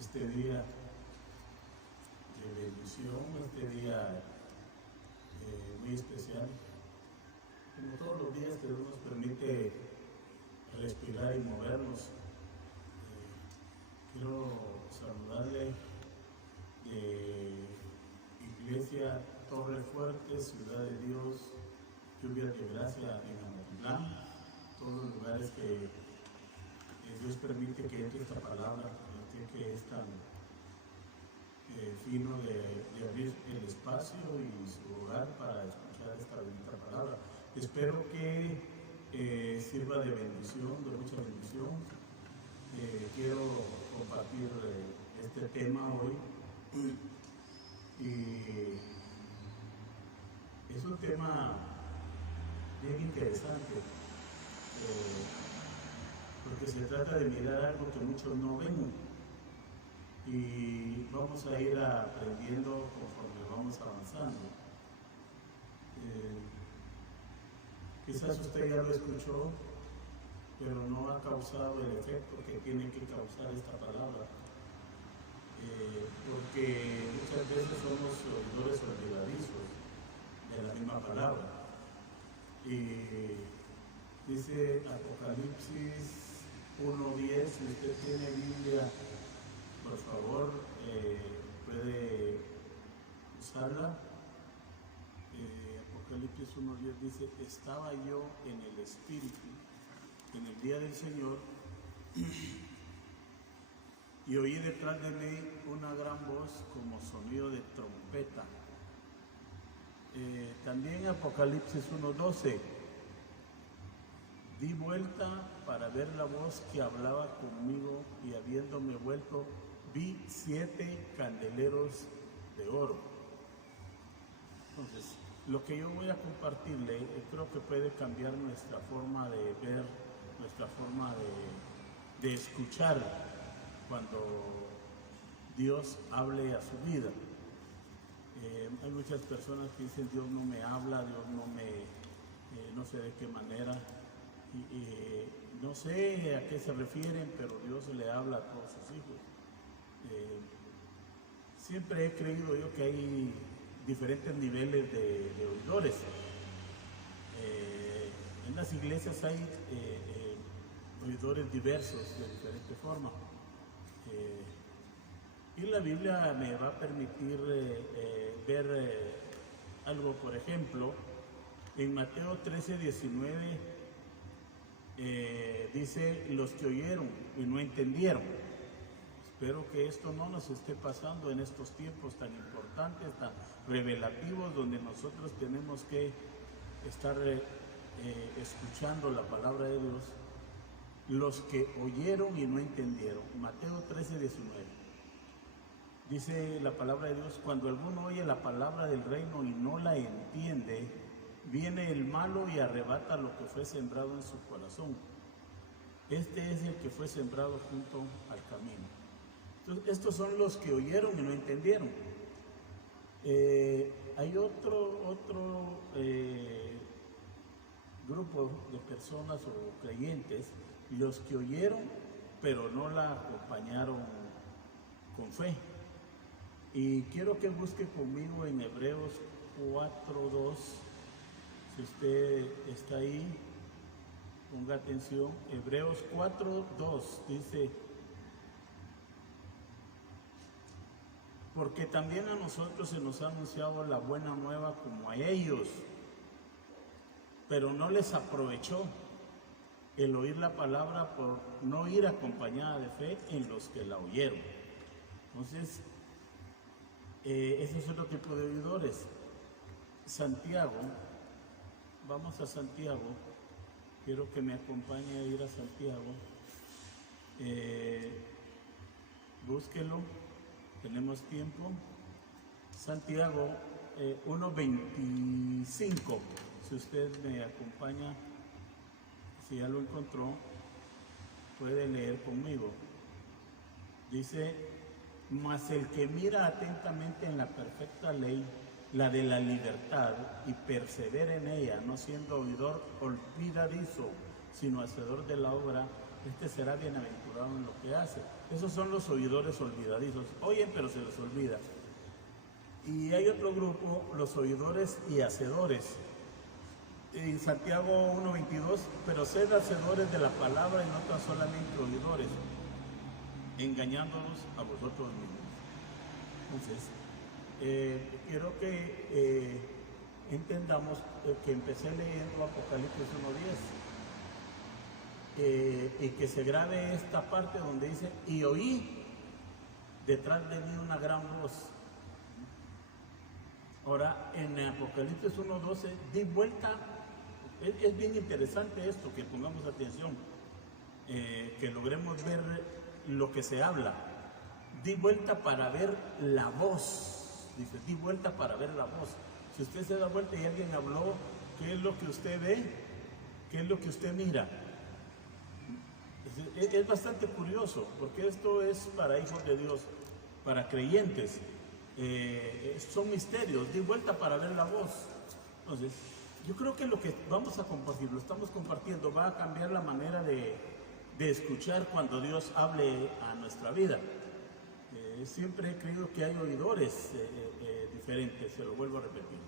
este día de bendición, este día muy especial. Como todos los días que Dios nos permite respirar y movernos, quiero saludarle de Iglesia Torre Fuerte, Ciudad de Dios, Lluvia de Gracia en Amatitlán, todos los lugares que Dios permite que entre esta palabra, que es tan fino de abrir el espacio y su hogar para escuchar esta bendita palabra. Espero que sirva de bendición, de mucha bendición. Quiero compartir este tema hoy y es un tema bien interesante porque se trata de mirar algo que muchos no ven y vamos a ir aprendiendo conforme vamos avanzando. Quizás usted ya lo escuchó, pero no ha causado el efecto que tiene que causar esta palabra, porque muchas veces somos oidores olvidadizos de la misma palabra. Y dice Apocalipsis 1:10, si usted tiene Biblia, por favor, puede usarla. Apocalipsis 1:10 dice: estaba yo en el Espíritu en el día del Señor y oí detrás de mí una gran voz como sonido de trompeta. También Apocalipsis 1:12: di vuelta para ver la voz que hablaba conmigo y habiéndome vuelto vi 7 candeleros de oro. Entonces, lo que yo voy a compartirle creo que puede cambiar nuestra forma de ver, nuestra forma de escuchar cuando Dios hable a su vida. Hay muchas personas que dicen: Dios no me habla, Dios no sé de qué manera. No sé a qué se refieren, pero Dios le habla a todos sus hijos. Siempre he creído yo que hay diferentes niveles de oidores. En las iglesias hay oidores diversos de diferente forma. Y la Biblia me va a permitir ver algo. Por ejemplo, en Mateo 13:19 dice: los que oyeron y no entendieron. Espero que esto no nos esté pasando en estos tiempos tan importantes, tan revelativos, donde nosotros tenemos que estar escuchando la palabra de Dios. Los que oyeron y no entendieron. Mateo 13:19. Dice la palabra de Dios: cuando alguno oye la palabra del reino y no la entiende, viene el malo y arrebata lo que fue sembrado en su corazón. Este es el que fue sembrado junto al camino. Entonces, estos son los que oyeron y no entendieron. Hay otro grupo de personas o creyentes, los que oyeron pero no la acompañaron con fe. Y quiero que busque conmigo en Hebreos 4:2. Si usted está ahí, ponga atención. Hebreos 4:2 dice: porque también a nosotros se nos ha anunciado la buena nueva como a ellos, pero no les aprovechó el oír la palabra por no ir acompañada de fe en los que la oyeron. Entonces, ese es otro tipo de oidores. Santiago, vamos a Santiago, quiero que me acompañe a ir a Santiago. Búsquelo, tenemos tiempo. Santiago 1:25, si usted me acompaña, si ya lo encontró, puede leer conmigo. Dice: mas el que mira atentamente en la perfecta ley, la de la libertad, y persevera en ella, no siendo oidor olvidadizo, sino hacedor de la obra, este será bienaventurado en lo que hace. Esos son los oidores olvidadizos. Oyen, pero se les olvida. Y hay otro grupo, los oidores y hacedores. En Santiago 1:22, pero sed hacedores de la palabra y no tan solamente oidores, engañándonos a vosotros mismos. Entonces, quiero que entendamos que empecé leyendo Apocalipsis 1:10 y que se grabe esta parte donde dice, y oí detrás de mí una gran voz. Ahora, en Apocalipsis 1:12, di vuelta. Es bien interesante esto, que pongamos atención, que logremos ver lo que se habla. Di vuelta para ver la voz. Dice, di vuelta para ver la voz. Si usted se da vuelta y alguien habló, ¿qué es lo que usted ve? ¿Qué es lo que usted mira? Es bastante curioso, porque esto es para hijos de Dios, para creyentes. Son misterios. Di vuelta para ver la voz. Entonces, yo creo que lo que vamos a compartir, lo estamos compartiendo, va a cambiar la manera de escuchar cuando Dios hable a nuestra vida. Siempre he creído que hay oidores diferentes, se lo vuelvo a repetir.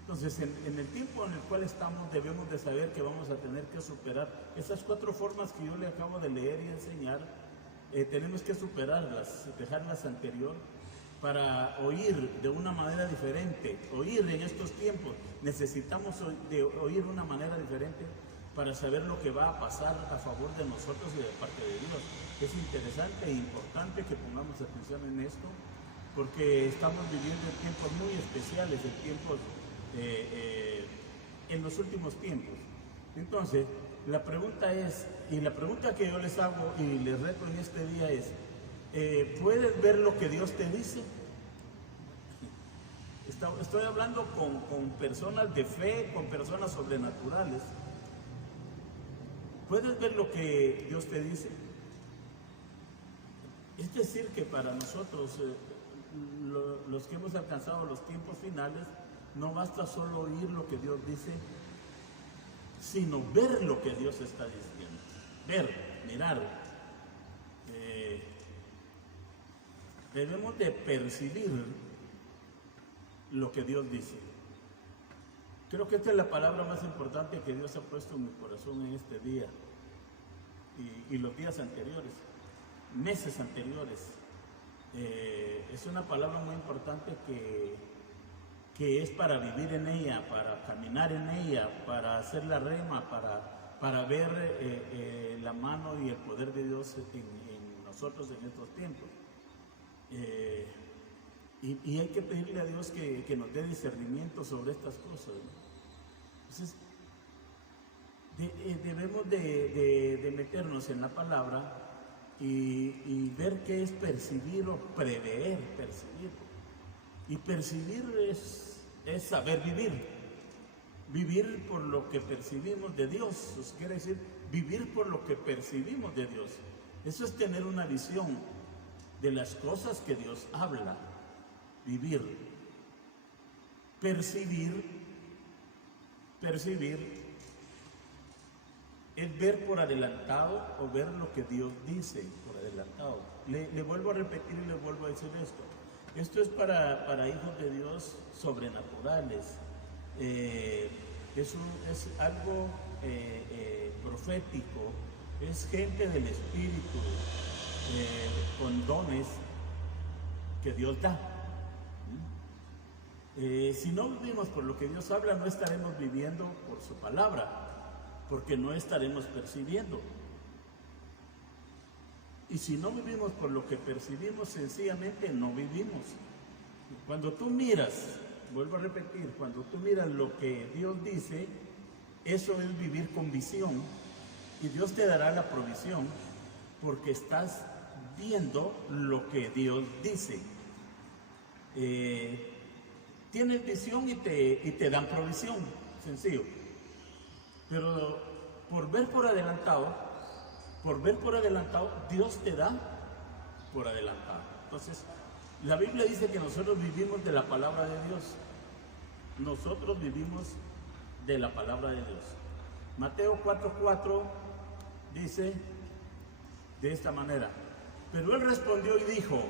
Entonces, en el tiempo en el cual estamos, debemos de saber que vamos a tener que superar esas 4 formas que yo le acabo de leer y enseñar. Tenemos que superarlas, dejarlas anterior, para oír de una manera diferente. Oír en estos tiempos, necesitamos oír de una manera diferente para saber lo que va a pasar a favor de nosotros y de parte de Dios. Es interesante e importante que pongamos atención en esto, porque estamos viviendo en tiempos muy especiales, en tiempos en los últimos tiempos. Entonces, la pregunta es, y la pregunta que yo les hago y les reto en este día es, ¿puedes ver lo que Dios te dice? Estoy hablando con personas de fe, con personas sobrenaturales. ¿Puedes ver lo que Dios te dice? Es decir, que para nosotros, los que hemos alcanzado los tiempos finales, no basta solo oír lo que Dios dice, sino ver lo que Dios está diciendo. Ver, mirar. Debemos de percibir lo que Dios dice. Creo que esta es la palabra más importante que Dios ha puesto en mi corazón en este día y los días anteriores, meses anteriores. Es una palabra muy importante que es para vivir en ella, para caminar en ella, para hacer la rema, para ver la mano y el poder de Dios en nosotros en estos tiempos. Y hay que pedirle a Dios que nos dé discernimiento sobre estas cosas, ¿no? Entonces, debemos de meternos en la palabra y ver qué es percibir o prever, percibir. Y percibir es saber vivir. Vivir por lo que percibimos de Dios. Eso quiere decir vivir por lo que percibimos de Dios. Eso es tener una visión de las cosas que Dios habla. Vivir. Percibir es ver por adelantado o ver lo que Dios dice por adelantado. Le vuelvo a repetir y le vuelvo a decir esto. Esto es para hijos de Dios sobrenaturales. Es algo profético. Es gente del Espíritu con dones que Dios da. Si no vivimos por lo que Dios habla, no estaremos viviendo por su palabra, porque no estaremos percibiendo. Y si no vivimos por lo que percibimos, sencillamente no vivimos. Cuando tú miras, vuelvo a repetir, cuando tú miras lo que Dios dice, eso es vivir con visión, y Dios te dará la provisión, porque estás viendo lo que Dios dice. Tienes visión y te dan provisión, sencillo. Pero por ver por adelantado, Dios te da por adelantado. Entonces, la Biblia dice que nosotros vivimos de la palabra de Dios. Nosotros vivimos de la palabra de Dios. Mateo 4:4 dice, de esta manera. Pero él respondió y dijo: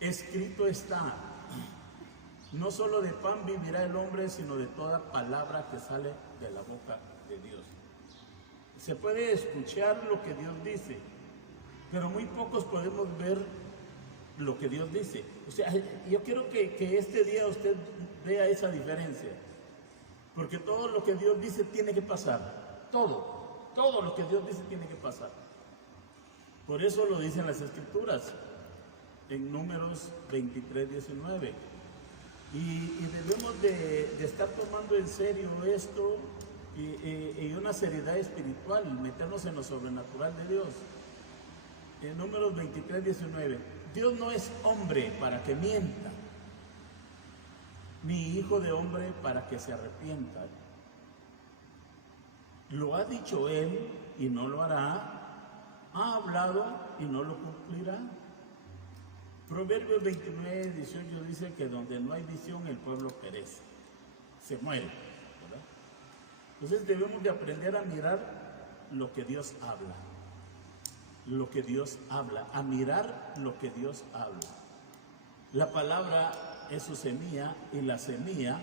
escrito está, no solo de pan vivirá el hombre, sino de toda palabra que sale de la boca de Dios. Se puede escuchar lo que Dios dice, pero muy pocos podemos ver lo que Dios dice. O sea, yo quiero que este día usted vea esa diferencia, porque todo lo que Dios dice tiene que pasar. Todo lo que Dios dice tiene que pasar. Por eso lo dicen las Escrituras en Números 23:19. Y debemos de estar tomando en serio esto y una seriedad espiritual, meternos en lo sobrenatural de Dios. En Números 23:19, Dios no es hombre para que mienta, ni hijo de hombre para que se arrepienta. Lo ha dicho Él y no lo hará, ha hablado y no lo cumplirá. Proverbios 29:18 dice que donde no hay visión el pueblo perece, se muere, ¿verdad? Entonces debemos de aprender a mirar lo que Dios habla, a mirar lo que Dios habla. La palabra es su semilla y la semilla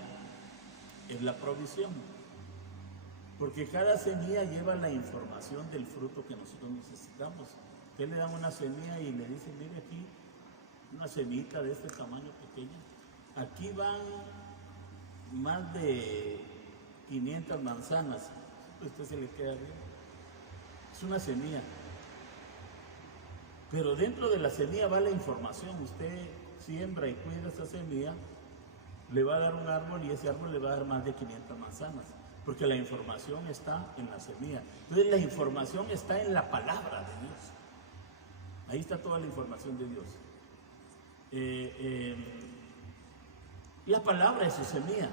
es la provisión, porque cada semilla lleva la información del fruto que nosotros necesitamos. Usted le da una semilla y le dice: mire aquí, una semillita de este tamaño pequeño, aquí van más de 500 manzanas, usted se le queda bien, es una semilla, pero dentro de la semilla va la información. Usted siembra y cuida esa semilla, le va a dar un árbol y ese árbol le va a dar más de 500 manzanas, porque la información está en la semilla. Entonces la información está en la palabra de Dios, ahí está toda la información de Dios. La palabra es su semilla.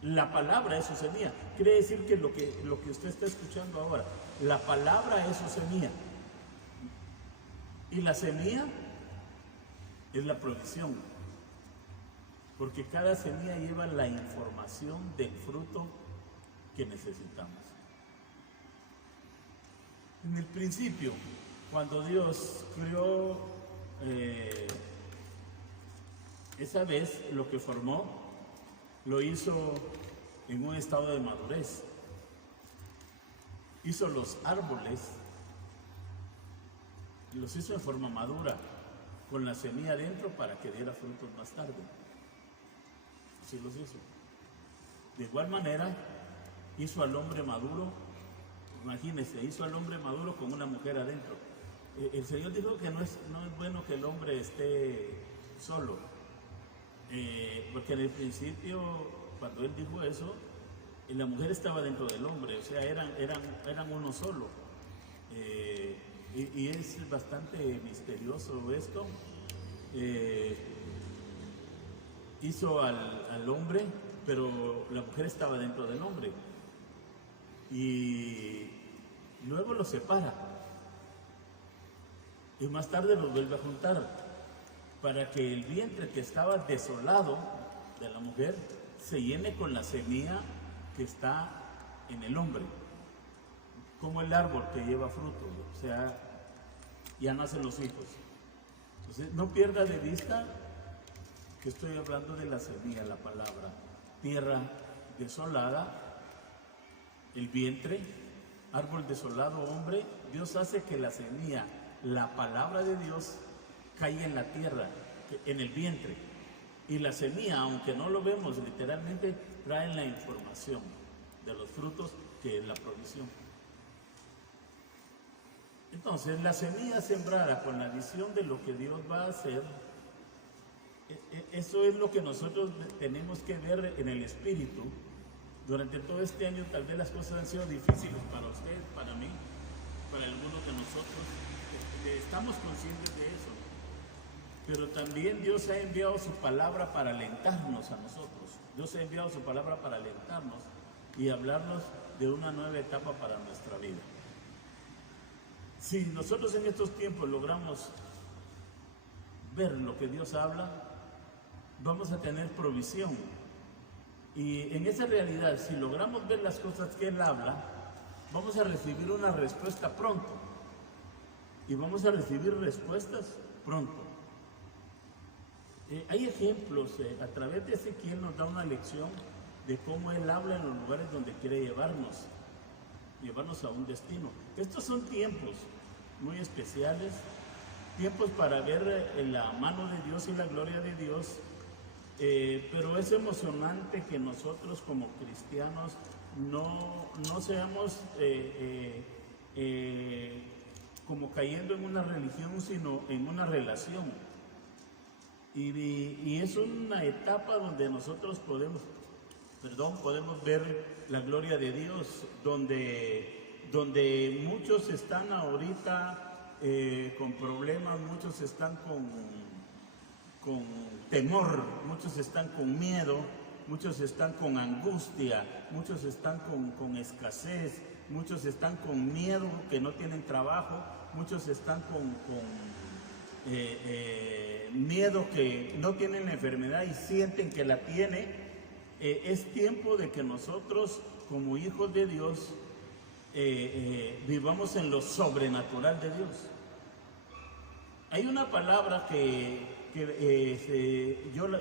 La palabra es su semilla. Quiere decir que lo que usted está escuchando ahora, la palabra es su semilla. Y la semilla es la provisión. Porque cada semilla lleva la información del fruto que necesitamos. En el principio, cuando Dios creó esa vez, lo que formó, lo hizo en un estado de madurez. Hizo los árboles, los hizo en forma madura, con la semilla adentro para que diera frutos más tarde. Así los hizo. De igual manera, hizo al hombre maduro. Imagínense, hizo al hombre maduro con una mujer adentro. El Señor dijo que no es bueno que el hombre esté solo. Porque en el principio, cuando él dijo eso, la mujer estaba dentro del hombre, o sea, eran uno solo. Y es bastante misterioso esto. Hizo al hombre, pero la mujer estaba dentro del hombre. Y luego los separa. Y más tarde los vuelve a juntar, para que el vientre que estaba desolado de la mujer se llene con la semilla que está en el hombre, como el árbol que lleva fruto, o sea, ya nacen los hijos. Entonces, no pierda de vista que estoy hablando de la semilla, la palabra. Tierra desolada, el vientre, árbol desolado, hombre. Dios hace que la semilla, la palabra de Dios, cae en la tierra, en el vientre. Y la semilla, aunque no lo vemos literalmente, trae la información de los frutos, que es la provisión. Entonces, la semilla sembrada con la visión de lo que Dios va a hacer, eso es lo que nosotros tenemos que ver en el espíritu. Durante todo este año tal vez las cosas han sido difíciles para usted, para mí, para algunos de nosotros. Estamos conscientes de eso. Pero también Dios ha enviado su palabra para alentarnos a nosotros. Dios ha enviado su palabra para alentarnos y hablarnos de una nueva etapa para nuestra vida. Si nosotros en estos tiempos logramos ver lo que Dios habla, vamos a tener provisión. Y en esa realidad, si logramos ver las cosas que Él habla, vamos a recibir una respuesta pronto. y vamos a recibir respuestas pronto. Hay ejemplos, a través de Ezequiel nos da una lección de cómo Él habla en los lugares donde quiere llevarnos a un destino. Estos son tiempos muy especiales, tiempos para ver la mano de Dios y la gloria de Dios, pero es emocionante que nosotros como cristianos no seamos como cayendo en una religión, sino en una relación. Y es una etapa donde nosotros podemos ver la gloria de Dios, donde muchos están ahorita con problemas, muchos están con temor, muchos están con miedo, muchos están con angustia, muchos están con escasez, muchos están con miedo que no tienen trabajo, muchos están con miedo que no tienen la enfermedad y sienten que la tiene. Es tiempo de que nosotros como hijos de Dios vivamos en lo sobrenatural de Dios. Hay una palabra que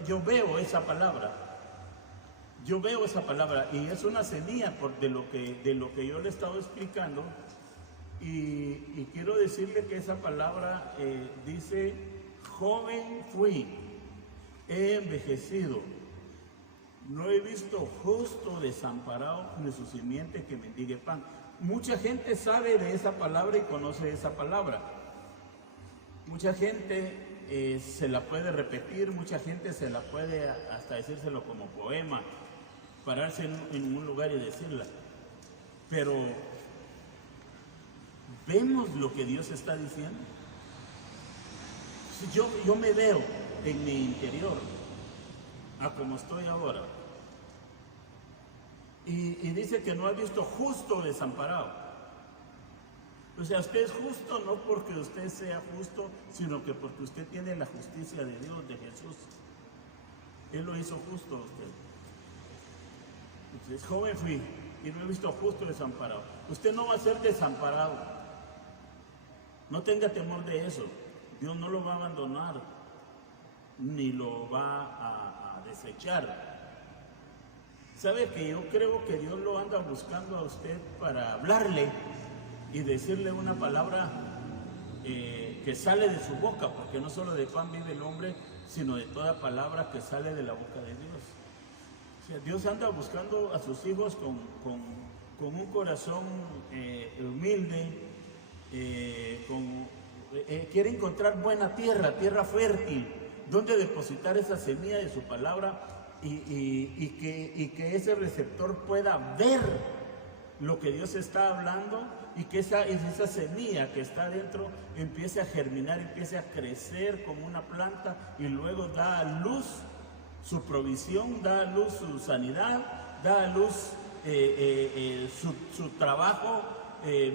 yo veo esa palabra y es una semilla de lo que yo le he estado explicando, y quiero decirle que esa palabra dice: joven fui, he envejecido, no he visto justo desamparado ni su simiente que mendigue pan. Mucha gente sabe de esa palabra y conoce esa palabra. Mucha gente se la puede repetir, mucha gente se la puede hasta decírselo como poema, pararse en un lugar y decirla. Pero ¿vemos lo que Dios está diciendo? Yo me veo en mi interior a como estoy ahora. Y dice que no ha visto justo desamparado. O sea, usted es justo no porque usted sea justo, sino que porque usted tiene la justicia de Dios, de Jesús. Él lo hizo justo a usted. Entonces, joven fui y no he visto justo desamparado. Usted no va a ser desamparado. No tenga temor de eso. Dios no lo va a abandonar, ni lo va a desechar. ¿Sabe que yo creo que Dios lo anda buscando a usted para hablarle y decirle una palabra que sale de su boca? Porque no solo de pan vive el hombre, sino de toda palabra que sale de la boca de Dios. O sea, Dios anda buscando a sus hijos con un corazón humilde, quiere encontrar buena tierra fértil, donde depositar esa semilla de su palabra y que ese receptor pueda ver lo que Dios está hablando, y que esa semilla que está dentro empiece a germinar, empiece a crecer como una planta, y luego da a luz su provisión, da a luz su sanidad, da a luz su trabajo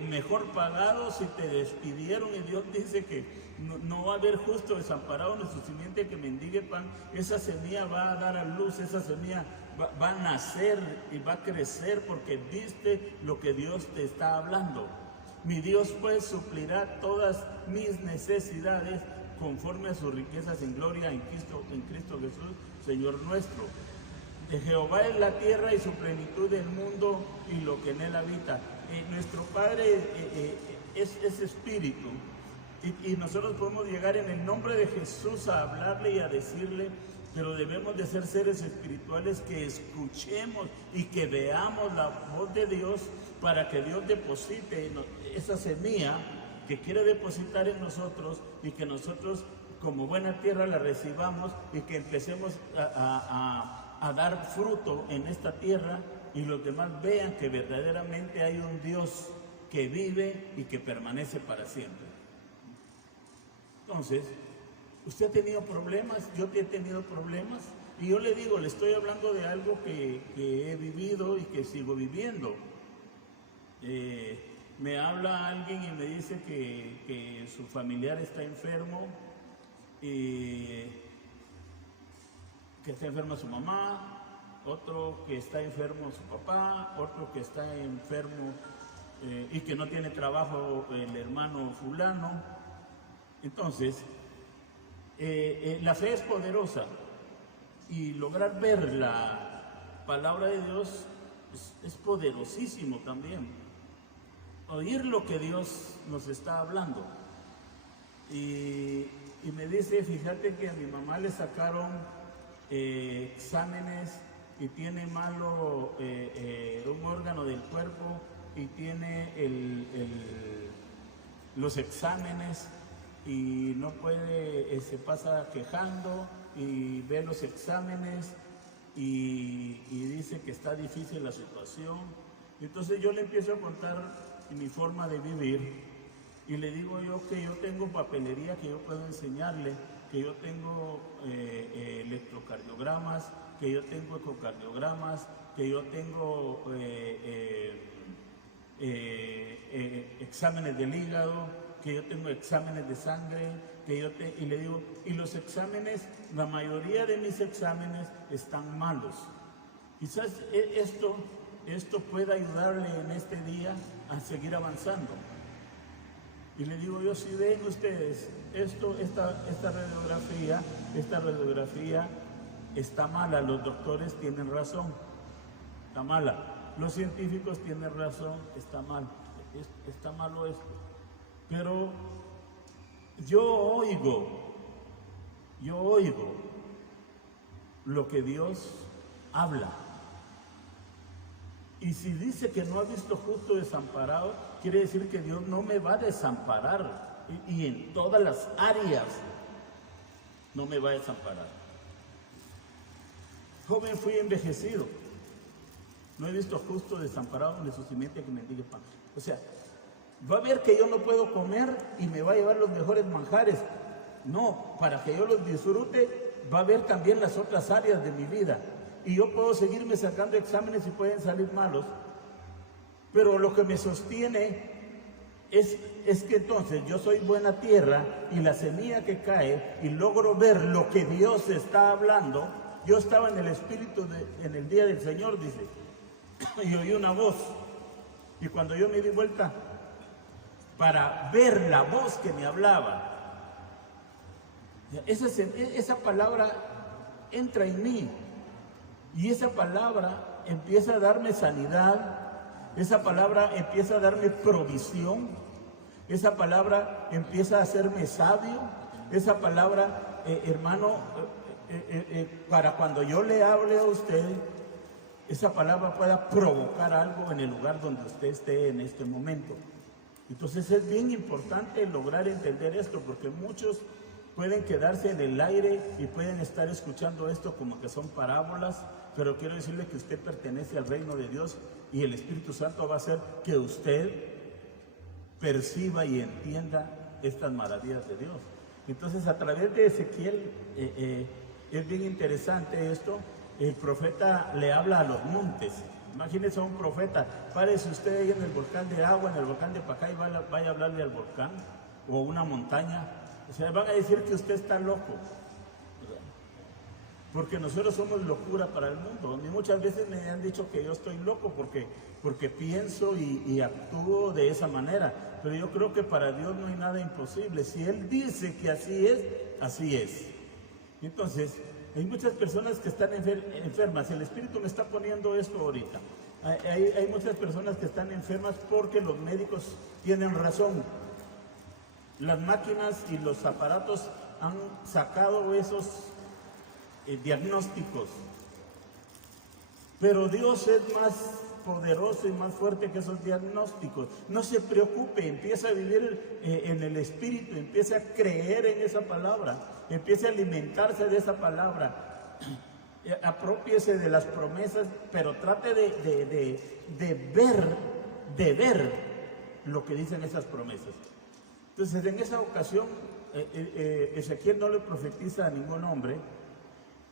mejor pagado. Si te despidieron y Dios dice que no va a haber justo desamparado ni su simiente que mendigue pan, esa semilla va a dar a luz, esa semilla va a nacer y va a crecer porque viste lo que Dios te está hablando. Mi Dios pues suplirá todas mis necesidades conforme a sus riquezas en gloria en Cristo Jesús, Señor nuestro. De Jehová es la tierra y su plenitud, el mundo y lo que en él habita. Nuestro Padre es espíritu, y nosotros podemos llegar en el nombre de Jesús a hablarle y a decirle, pero debemos de ser seres espirituales que escuchemos y que veamos la voz de Dios, para que Dios deposite esa semilla que quiere depositar en nosotros, y que nosotros como buena tierra la recibamos, y que empecemos a dar fruto en esta tierra, y los demás vean que verdaderamente hay un Dios que vive y que permanece para siempre. Entonces, usted ha tenido problemas, yo he tenido problemas, y yo le digo, le estoy hablando de algo que he vivido y que sigo viviendo. Me habla alguien y me dice que su familiar está enfermo, y que está enferma su mamá, otro que está enfermo su papá, otro que está enfermo y que no tiene trabajo el hermano fulano, Entonces, la fe es poderosa y lograr ver la palabra de Dios es poderosísimo también. Oír lo que Dios nos está hablando. Y me dice, fíjate que a mi mamá le sacaron exámenes y tiene malo un órgano del cuerpo y tiene los exámenes y no puede, se pasa quejando y ve los exámenes y dice que está difícil la situación. Entonces yo le empiezo a contar mi forma de vivir y le digo yo que yo tengo papelería que yo puedo enseñarle, que yo tengo electrocardiogramas, que yo tengo ecocardiogramas, que yo tengo exámenes del hígado, que yo tengo exámenes de sangre, y le digo, y los exámenes, la mayoría de mis exámenes están malos. Quizás esto pueda ayudarle en este día a seguir avanzando. Y le digo yo, si ven ustedes, esta radiografía está mala, los doctores tienen razón, está mala, los científicos tienen razón, está mal, está malo esto. Pero yo oigo lo que Dios habla. Y si dice que no ha visto justo desamparado, quiere decir que Dios no me va a desamparar. Y en todas las áreas no me va a desamparar. Joven fui envejecido. No he visto justo desamparado ni su simiente que mendigue pan. O sea, va a ver que yo no puedo comer y me va a llevar los mejores manjares. No, para que yo los disfrute, va a ver también las otras áreas de mi vida. Y yo puedo seguirme sacando exámenes y pueden salir malos. Pero lo que me sostiene es que entonces yo soy buena tierra y la semilla que cae y logro ver lo que Dios está hablando. Yo estaba en el Espíritu en el día del Señor, dice, y oí una voz. Y cuando yo me di vuelta para ver la voz que me hablaba, esa palabra entra en mí. Y esa palabra empieza a darme sanidad, esa palabra empieza a darme provisión, esa palabra empieza a hacerme sabio, esa palabra, hermano, para cuando yo le hable a usted, esa palabra pueda provocar algo en el lugar donde usted esté en este momento. Entonces es bien importante lograr entender esto, porque muchos pueden quedarse en el aire y pueden estar escuchando esto como que son parábolas, pero quiero decirle que usted pertenece al reino de Dios y el Espíritu Santo va a hacer que usted perciba y entienda estas maravillas de Dios. Entonces, a través de Ezequiel, es bien interesante esto. El profeta le habla a los montes. Imagínese a un profeta, párese usted ahí en el volcán de Agua, en el volcán de Pacá, y vaya a hablarle al volcán o a una montaña. O sea, van a decir que usted está loco, porque nosotros somos locura para el mundo. Y muchas veces me han dicho que yo estoy loco porque pienso y actúo de esa manera. Pero yo creo que para Dios no hay nada imposible. Si Él dice que así es, así es. Entonces, hay muchas personas que están enfermas. El Espíritu me está poniendo esto ahorita. Hay muchas personas que están enfermas porque los médicos tienen razón. Las máquinas y los aparatos han sacado esos diagnósticos, pero Dios es más poderoso y más fuerte que esos diagnósticos. No se preocupe, empieza a vivir en el Espíritu, empieza a creer en esa palabra, empieza a alimentarse de esa palabra, aprópiese de las promesas, pero trate de ver lo que dicen esas promesas. Entonces, en esa ocasión, Ezequiel no le profetiza a ningún hombre,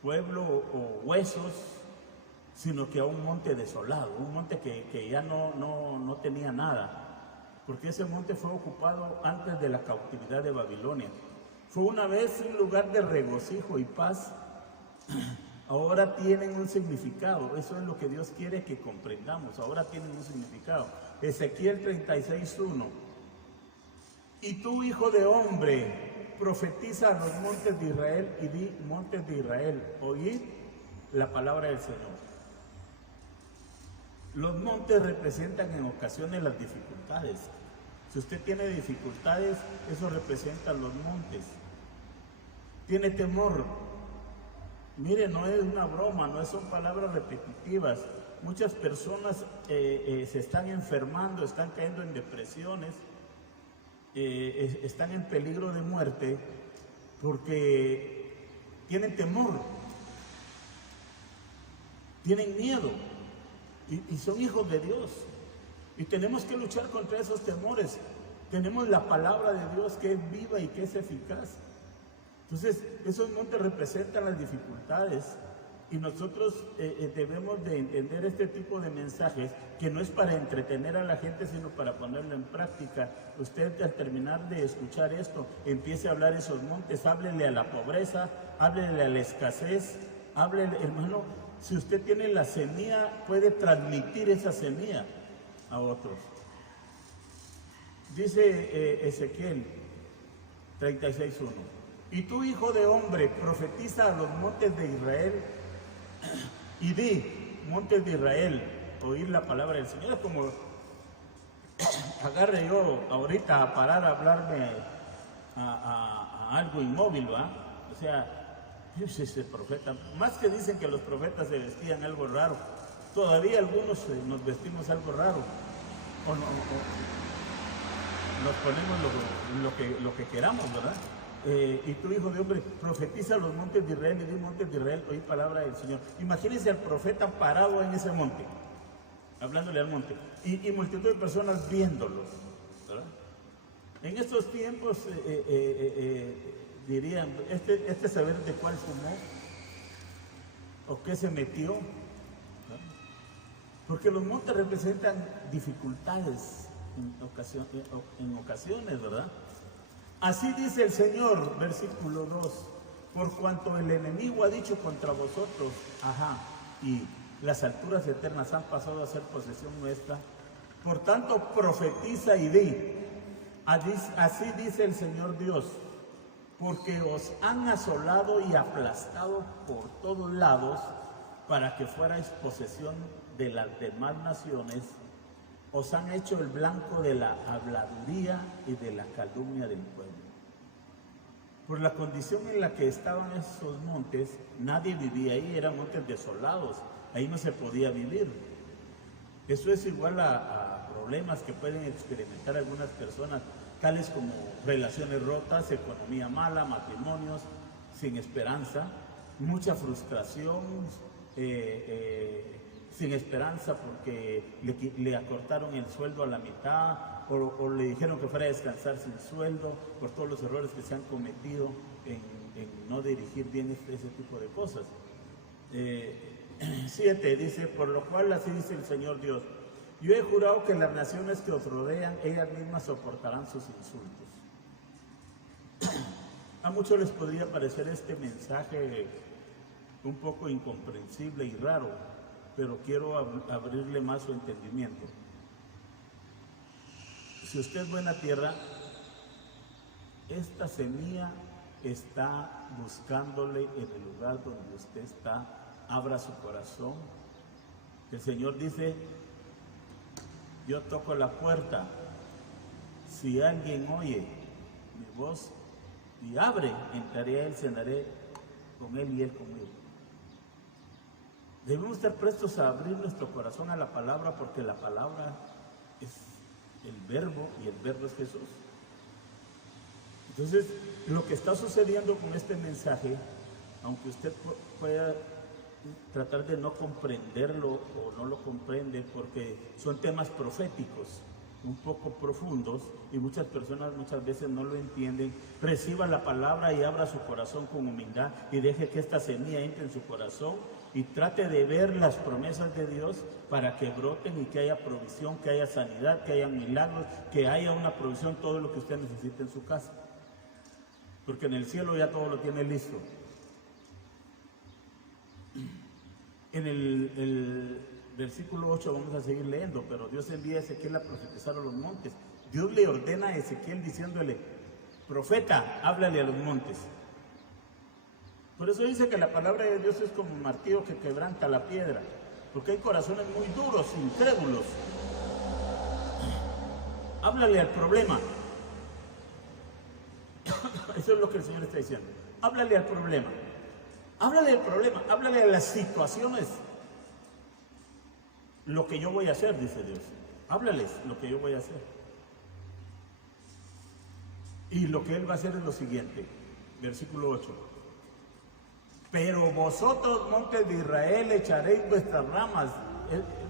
pueblo o huesos, sino que a un monte desolado, un monte que ya no tenía nada, porque ese monte fue ocupado antes de la cautividad de Babilonia. Fue una vez un lugar de regocijo y paz, ahora tienen un significado. Eso es lo que Dios quiere que comprendamos, ahora tienen un significado. Ezequiel 36:1. Y tú, hijo de hombre, profetiza a los montes de Israel y di: montes de Israel, oíd la palabra del Señor. Los montes representan en ocasiones las dificultades. Si usted tiene dificultades, eso representa los montes. Tiene temor. Mire, no es una broma, no son palabras repetitivas. Muchas personas se están enfermando, están cayendo en depresiones, están en peligro de muerte porque tienen temor, tienen miedo y son hijos de Dios. Y tenemos que luchar contra esos temores. Tenemos la palabra de Dios que es viva y que es eficaz. Entonces, esos montes representan las dificultades y nosotros debemos de entender este tipo de mensajes, que no es para entretener a la gente, sino para ponerlo en práctica. Usted, al terminar de escuchar esto, empiece a hablar esos montes, háblele a la pobreza, háblele a la escasez, háblele, hermano, si usted tiene la semilla, puede transmitir esa semilla a otros. Dice Ezequiel 36:1: y tú, hijo de hombre, profetiza a los montes de Israel y di: montes de Israel, oír la palabra del Señor. Es como agarre yo ahorita a parar a hablarme a algo inmóvil, ¿va? O sea, ese profeta, más que dicen que los profetas se vestían algo raro, todavía algunos nos vestimos algo raro, o nos ponemos lo que queramos, ¿verdad? Y tú, hijo de hombre, profetiza a los montes de Israel y di: montes de Israel, oí palabra del Señor. Imagínense al profeta parado en ese monte, hablándole al monte, y multitud de personas viéndolo, ¿verdad? En estos tiempos dirían: este saber de cuál fumó o qué se metió, ¿verdad? Porque los montes representan dificultades en ocasiones, ¿verdad? Así dice el Señor, versículo 2: por cuanto el enemigo ha dicho contra vosotros, y las alturas eternas han pasado a ser posesión nuestra, por tanto profetiza y di: así dice el Señor Dios, porque os han asolado y aplastado por todos lados, para que fuerais posesión de las demás naciones. Os han hecho el blanco de la habladuría y de la calumnia del pueblo. Por la condición en la que estaban esos montes, nadie vivía ahí, eran montes desolados, ahí no se podía vivir. Eso es igual a problemas que pueden experimentar algunas personas, tales como relaciones rotas, economía mala, matrimonios sin esperanza, mucha frustración, sin esperanza porque le acortaron el sueldo a la mitad, o le dijeron que fuera a descansar sin sueldo, por todos los errores que se han cometido en no dirigir bien ese tipo de cosas. 7 dice: por lo cual así dice el Señor Dios, yo he jurado que las naciones que os rodean, ellas mismas soportarán sus insultos. A muchos les podría parecer este mensaje un poco incomprensible y raro, pero quiero abrirle más su entendimiento. Si usted es buena tierra, esta semilla está buscándole en el lugar donde usted está. Abra su corazón. El Señor dice: yo toco la puerta. Si alguien oye mi voz y abre, entraré a él, cenaré con él y él conmigo. Debemos estar prestos a abrir nuestro corazón a la palabra, porque la palabra es el verbo y el verbo es Jesús. Entonces, lo que está sucediendo con este mensaje, aunque usted pueda tratar de no comprenderlo o no lo comprende, porque son temas proféticos un poco profundos y muchas personas muchas veces no lo entienden, reciba la palabra y abra su corazón con humildad y deje que esta semilla entre en su corazón y trate de ver las promesas de Dios para que broten y que haya provisión, que haya sanidad, que haya milagros, que haya una provisión, todo lo que usted necesite en su casa, porque en el cielo ya todo lo tiene listo. En el versículo 8 vamos a seguir leyendo, pero Dios envía a Ezequiel a profetizar a los montes. Dios le ordena a Ezequiel diciéndole: profeta, háblale a los montes. Por eso dice que la palabra de Dios es como un martillo que quebranta la piedra, porque hay corazones muy duros, incrédulos. Háblale al problema. Eso es lo que el Señor está diciendo. Háblale al problema. Háblale al problema, háblale a las situaciones. Lo que yo voy a hacer, dice Dios. Háblales lo que yo voy a hacer. Y lo que Él va a hacer es lo siguiente. Versículo 8. Pero vosotros, montes de Israel, echaréis vuestras ramas.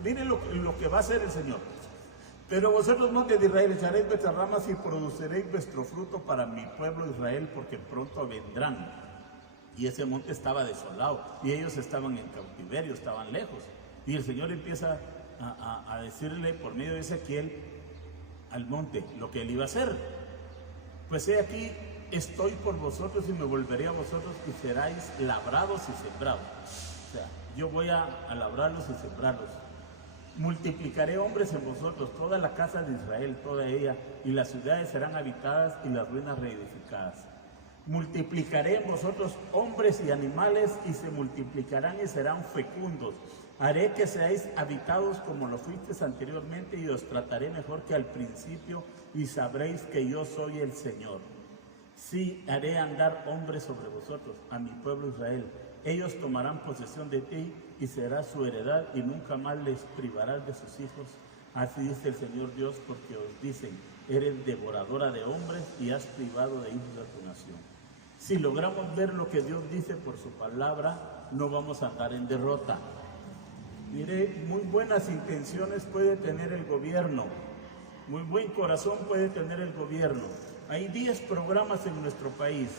Miren lo que va a hacer el Señor. Pero vosotros, montes de Israel, echaréis vuestras ramas y produciréis vuestro fruto para mi pueblo Israel, porque pronto vendrán. Y ese monte estaba desolado, y ellos estaban en cautiverio, estaban lejos. Y el Señor empieza a decirle por medio de Ezequiel al monte lo que Él iba a hacer. Pues he aquí, estoy por vosotros y me volveré a vosotros y seráis labrados y sembrados. O sea, yo voy a labrarlos y sembrarlos. Multiplicaré hombres en vosotros, toda la casa de Israel, toda ella, y las ciudades serán habitadas y las ruinas reedificadas. Multiplicaré en vosotros hombres y animales, y se multiplicarán y serán fecundos. Haré que seáis habitados como lo fuisteis anteriormente, y os trataré mejor que al principio, y sabréis que yo soy el Señor. Sí, haré andar hombres sobre vosotros, a mi pueblo Israel. Ellos tomarán posesión de ti, y será su heredad, y nunca más les privarás de sus hijos. Así dice el Señor Dios, porque os dicen: eres devoradora de hombres y has privado de hijos a tu nación. Si logramos ver lo que Dios dice por su palabra, no vamos a andar en derrota. Mire, muy buenas intenciones puede tener el gobierno, muy buen corazón puede tener el gobierno. Hay 10 programas en nuestro país,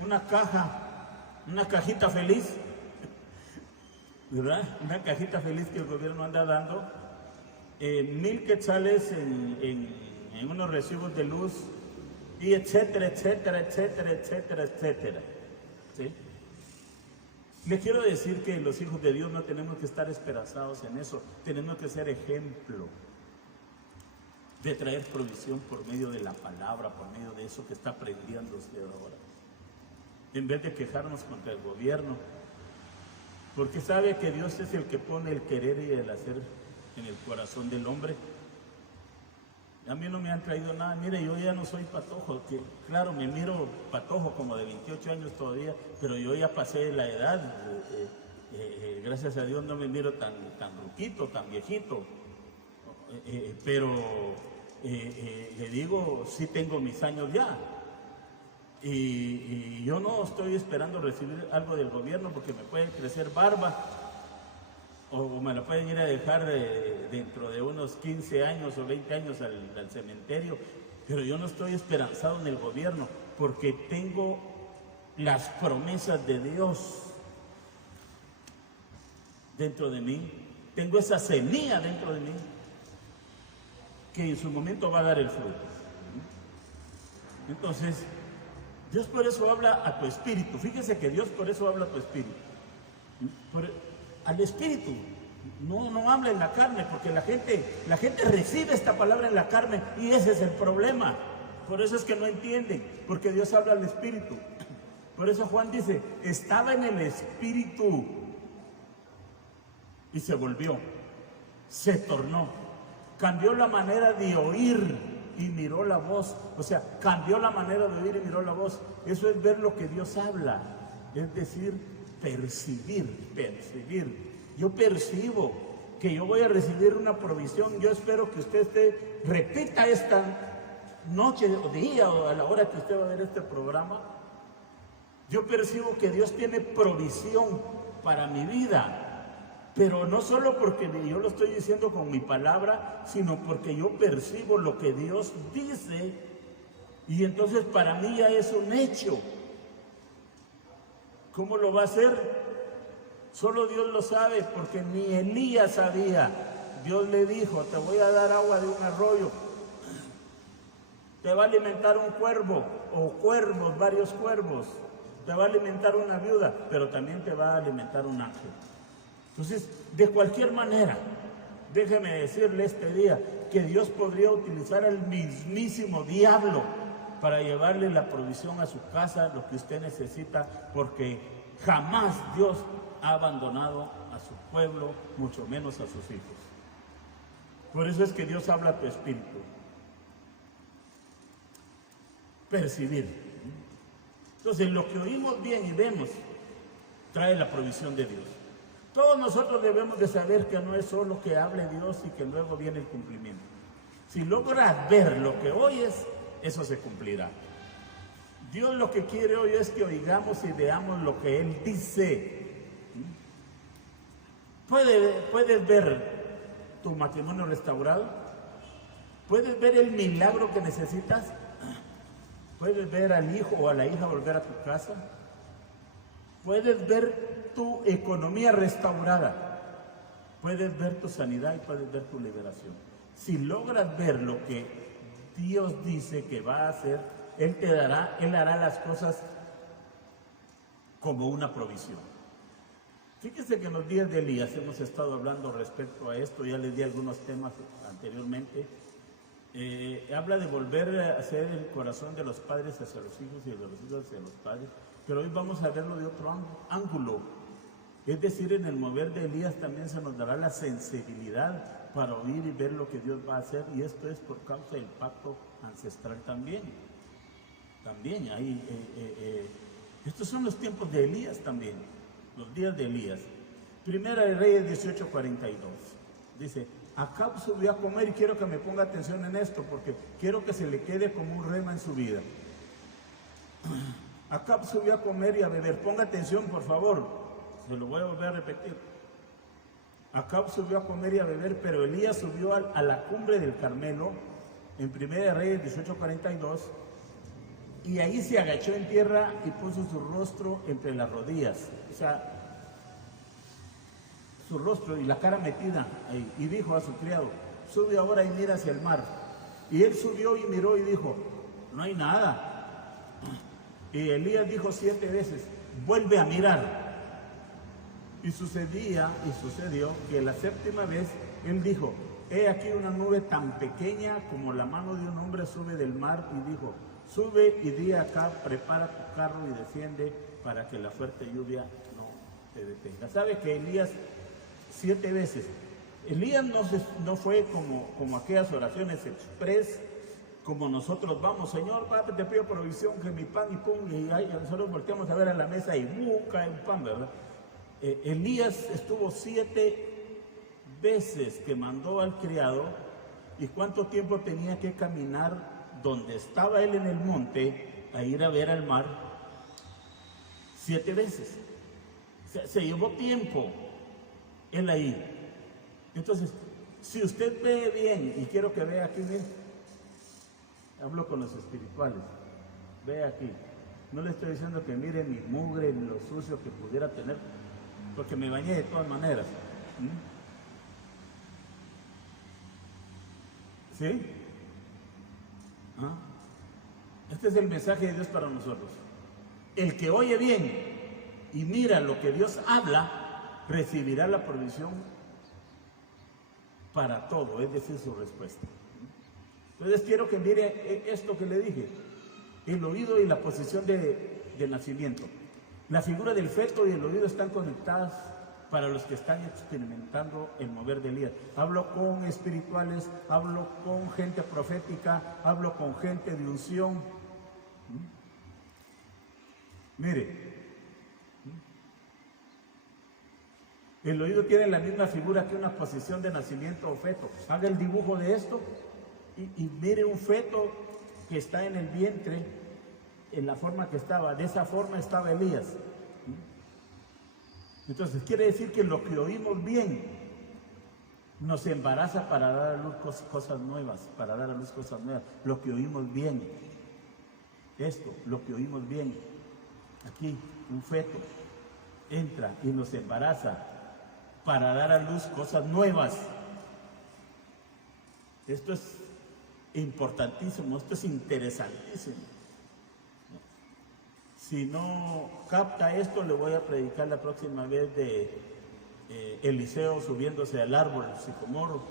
una cajita feliz, ¿verdad? Una cajita feliz que el gobierno anda dando, 1,000 quetzales en unos recibos de luz, y etcétera, etcétera, etcétera, etcétera, etcétera. ¿Sí? Le quiero decir que los hijos de Dios no tenemos que estar esperanzados en eso, tenemos que ser ejemplo de traer provisión por medio de la palabra, por medio de eso que está aprendiendo usted ahora. En vez de quejarnos contra el gobierno, porque sabe que Dios es el que pone el querer y el hacer en el corazón del hombre. A mí no me han traído nada. Mire, yo ya no soy patojo, que claro, me miro patojo como de 28 años todavía, pero yo ya pasé la edad. Gracias a Dios no me miro tan ruquito, tan viejito. Pero le digo, sí tengo mis años ya. Y yo no estoy esperando recibir algo del gobierno, porque me pueden crecer barba, o me la pueden ir a dejar dentro de unos 15 años o 20 años al cementerio, pero yo no estoy esperanzado en el gobierno, porque tengo las promesas de Dios dentro de mí, tengo esa semilla dentro de mí, que en su momento va a dar el fruto. Entonces, Dios por eso habla a tu espíritu. Fíjese que Dios por eso habla a tu espíritu. Al espíritu, no habla en la carne, porque la gente recibe esta palabra en la carne, y ese es el problema. Por eso es que no entienden, porque Dios habla al espíritu. Por eso Juan dice: estaba en el espíritu y se volvió, se tornó, cambió la manera de oír y miró la voz. O sea, cambió la manera de oír y miró la voz. Eso es ver lo que Dios habla, es decir, percibir. Yo percibo que yo voy a recibir una provisión. Yo espero que usted repita esta noche o día o a la hora que usted va a ver este programa. Yo percibo que Dios tiene provisión para mi vida, pero no solo porque yo lo estoy diciendo con mi palabra, sino porque yo percibo lo que Dios dice, y entonces para mí ya es un hecho. ¿Cómo lo va a hacer? Solo Dios lo sabe, porque ni Elías sabía. Dios le dijo: te voy a dar agua de un arroyo, te va a alimentar un cuervo, o cuervos, varios cuervos, te va a alimentar una viuda, pero también te va a alimentar un ángel. Entonces, de cualquier manera, déjeme decirle este día que Dios podría utilizar al mismísimo diablo para llevarle la provisión a su casa, lo que usted necesita, porque jamás Dios ha abandonado a su pueblo, mucho menos a sus hijos. Por eso es que Dios habla a tu espíritu. Percibir. Entonces, lo que oímos bien y vemos trae la provisión de Dios. Todos nosotros debemos de saber que no es solo que hable Dios y que luego viene el cumplimiento. Si logras ver lo que oyes, eso se cumplirá. Dios lo que quiere hoy es que oigamos y veamos lo que Él dice. ¿Puedes ver tu matrimonio restaurado? ¿Puedes ver el milagro que necesitas? ¿Puedes ver al hijo o a la hija volver a tu casa? ¿Puedes ver tu economía restaurada? ¿Puedes ver tu sanidad y puedes ver tu liberación? Si logras ver lo que Dios dice que va a hacer, Él hará las cosas como una provisión. Fíjese que en los días de Elías hemos estado hablando respecto a esto, ya les di algunos temas anteriormente. Habla de volver a hacer el corazón de los padres hacia los hijos y de los hijos hacia los padres, pero hoy vamos a verlo de otro ángulo. Es decir, en el mover de Elías también se nos dará la sensibilidad para oír y ver lo que Dios va a hacer, y esto es por causa del pacto ancestral también. Estos son los tiempos de Elías también, los días de Elías. Primera de Reyes 18:42. Dice: Acab subió a comer, y quiero que me ponga atención en esto, porque quiero que se le quede como un rema en su vida. Acab subió a comer y a beber. Ponga atención, por favor, se lo voy a volver a repetir. Acab subió a comer y a beber, pero Elías subió a la cumbre del Carmelo, en Primera de Reyes 18:42, y ahí se agachó en tierra y puso su rostro entre las rodillas, o sea, su rostro y la cara metida ahí, y dijo a su criado: sube ahora y mira hacia el mar. Y él subió y miró y dijo: no hay nada. Y Elías dijo 7 veces: vuelve a mirar. Y sucedió que la 7ª vez él dijo: he aquí una nube tan pequeña como la mano de un hombre sube del mar. Y dijo: sube y di acá, prepara tu carro y desciende, para que la fuerte lluvia no te detenga. ¿Sabe que Elías 7 veces? Elías no fue como aquellas oraciones express, como nosotros vamos: Señor, papi, te pido provisión, que mi pan y pum, y ahí nosotros volteamos a ver a la mesa y cae un pan, ¿verdad? Elías estuvo 7 veces que mandó al criado. ¿Y cuánto tiempo tenía que caminar donde estaba él en el monte a ir a ver al mar? 7 veces. Se llevó tiempo él ahí. Entonces, si usted ve bien, y quiero que vea aquí bien, hablo con los espirituales, ve aquí. No le estoy diciendo que mire mi mugre, lo sucio que pudiera tener, porque me bañé de todas maneras. ¿Sí? Este es el mensaje de Dios para nosotros. El que oye bien y mira lo que Dios habla, recibirá la provisión para todo, es decir, su respuesta. Entonces quiero que mire esto que le dije: el oído y la posición de nacimiento. La figura del feto y el oído están conectadas para los que están experimentando el mover de Elías. Hablo con espirituales, hablo con gente profética, hablo con gente de unción. Mire, el oído tiene la misma figura que una posición de nacimiento o feto. Haga el dibujo de esto y mire un feto que está en el vientre, en la forma que estaba. De esa forma estaba Elías. Entonces quiere decir que lo que oímos bien nos embaraza para dar a luz cosas nuevas, lo que oímos bien. Esto, lo que oímos bien. Aquí, un feto entra y nos embaraza para dar a luz cosas nuevas. Esto es importantísimo, esto es interesantísimo. Si no capta esto, le voy a predicar la próxima vez de Eliseo subiéndose al árbol sicomoro,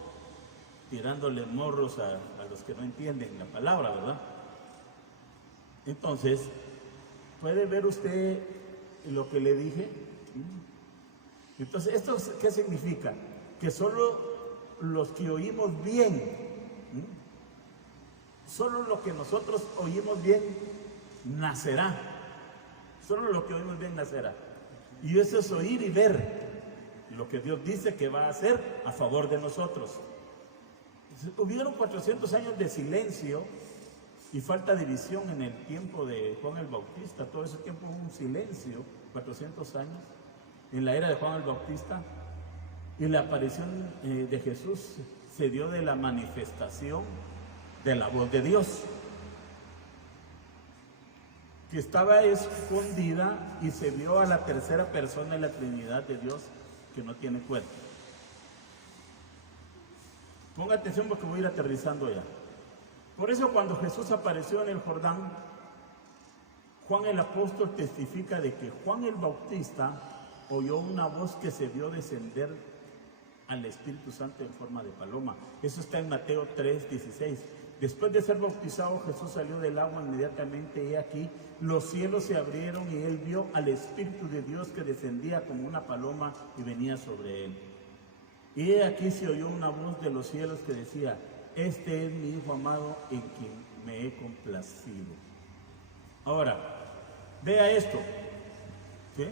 tirándole morros a los que no entienden la palabra, ¿verdad? Entonces, ¿puede ver usted lo que le dije? Entonces, ¿esto qué significa? Que solo los que oímos bien, solo lo que nosotros oímos bien nacerá. Solo lo que oímos bien nacerá. Y eso es oír y ver lo que Dios dice que va a hacer a favor de nosotros. Hubieron 400 años de silencio y falta de visión en el tiempo de Juan el Bautista. Todo ese tiempo hubo un silencio, 400 años, en la era de Juan el Bautista. Y la aparición de Jesús se dio de la manifestación de la voz de Dios, que estaba escondida, y se vio a la tercera persona de la Trinidad de Dios, que no tiene cuerpo. Ponga atención porque voy a ir aterrizando ya. Por eso cuando Jesús apareció en el Jordán, Juan el apóstol testifica de que Juan el Bautista oyó una voz que se vio descender al Espíritu Santo en forma de paloma. Eso está en Mateo 3:16. Después de ser bautizado, Jesús salió del agua inmediatamente, y aquí los cielos se abrieron y él vio al Espíritu de Dios que descendía como una paloma y venía sobre él. Y aquí se oyó una voz de los cielos que decía: este es mi Hijo amado en quien me he complacido. Ahora, vea esto, ¿sí?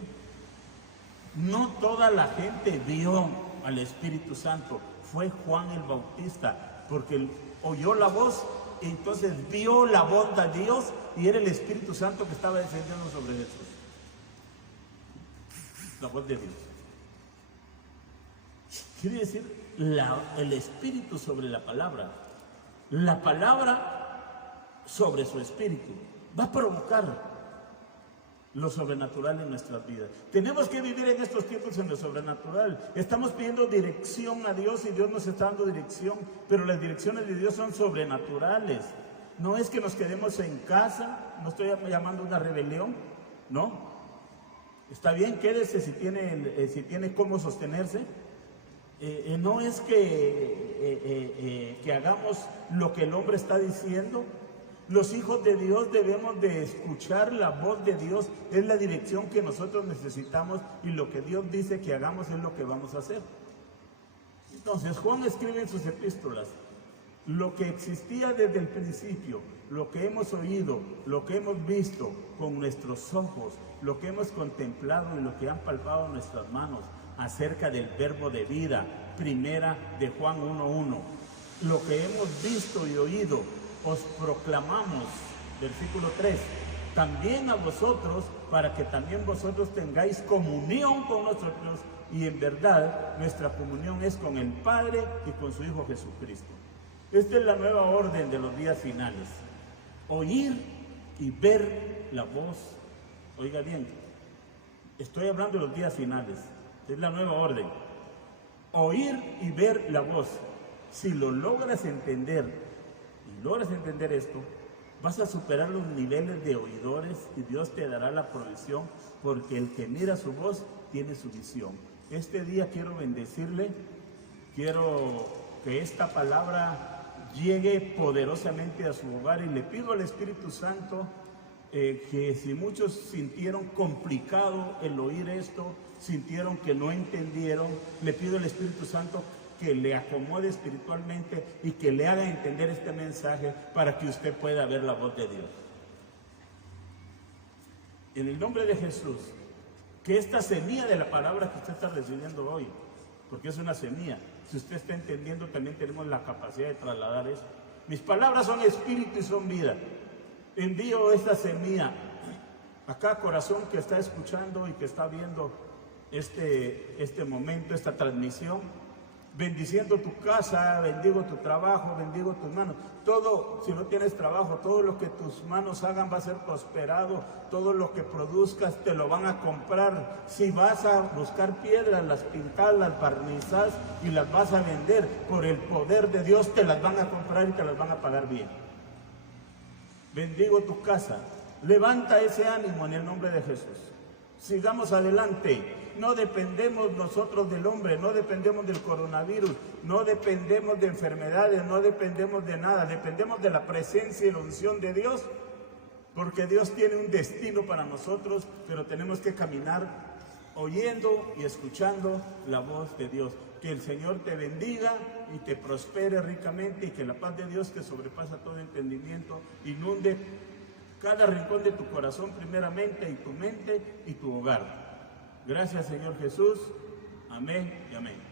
No toda la gente vio al Espíritu Santo. Fue Juan el Bautista, porque oyó la voz y entonces vio la voz de Dios, y era el Espíritu Santo que estaba descendiendo sobre Jesús. La voz de Dios. Quiere decir el Espíritu sobre la palabra sobre su Espíritu va a provocar lo sobrenatural en nuestras vidas. Tenemos que vivir en estos tiempos en lo sobrenatural. Estamos pidiendo dirección a Dios y Dios nos está dando dirección, pero las direcciones de Dios son sobrenaturales. No es que nos quedemos en casa, no estoy llamando una rebelión, no. Está bien, quédese si tiene cómo sostenerse. No es que hagamos lo que el hombre está diciendo. Los hijos de Dios debemos de escuchar la voz de Dios. Es la dirección que nosotros necesitamos, y lo que Dios dice que hagamos es lo que vamos a hacer. Entonces Juan escribe en sus epístolas: lo que existía desde el principio, lo que hemos oído, lo que hemos visto con nuestros ojos, lo que hemos contemplado y lo que han palpado nuestras manos acerca del verbo de vida. Primera de Juan 1:1. Lo que hemos visto y oído os proclamamos, versículo 3, también a vosotros, para que también vosotros tengáis comunión con nuestro Dios. Y en verdad nuestra comunión es con el Padre y con su Hijo Jesucristo. Esta es la nueva orden de los días finales: oír y ver la voz. Oiga bien, estoy hablando de los días finales. Es la nueva orden: oír y ver la voz. Si lo logras entender, y logras entender esto, vas a superar los niveles de oidores, y Dios te dará la provisión, porque el que mira su voz tiene su visión. Este día quiero bendecirle, quiero que esta palabra llegue poderosamente a su hogar, y le pido al Espíritu Santo que si muchos sintieron complicado el oír esto, sintieron que no entendieron, le pido al Espíritu Santo que le acomode espiritualmente y que le haga entender este mensaje para que usted pueda ver la voz de Dios. En el nombre de Jesús, que esta semilla de la palabra que usted está recibiendo hoy, porque es una semilla, si usted está entendiendo, también tenemos la capacidad de trasladar eso. Mis palabras son espíritu y son vida. Envío esta semilla a cada corazón que está escuchando y que está viendo este momento, esta transmisión. Bendiciendo tu casa, bendigo tu trabajo, bendigo tus manos. Todo, si no tienes trabajo, todo lo que tus manos hagan va a ser prosperado. Todo lo que produzcas te lo van a comprar. Si vas a buscar piedras, las pintas, las barnizas y las vas a vender, por el poder de Dios te las van a comprar y te las van a pagar bien. Bendigo tu casa. Levanta ese ánimo en el nombre de Jesús. Sigamos adelante. No dependemos nosotros del hombre, no dependemos del coronavirus, no dependemos de enfermedades, no dependemos de nada. Dependemos de la presencia y la unción de Dios porque Dios tiene un destino para nosotros, pero tenemos que caminar oyendo y escuchando la voz de Dios. Que el Señor te bendiga y te prospere ricamente, y que la paz de Dios, que sobrepasa todo entendimiento, inunde cada rincón de tu corazón primeramente, y tu mente y tu hogar. Gracias, Señor Jesús. Amén y amén.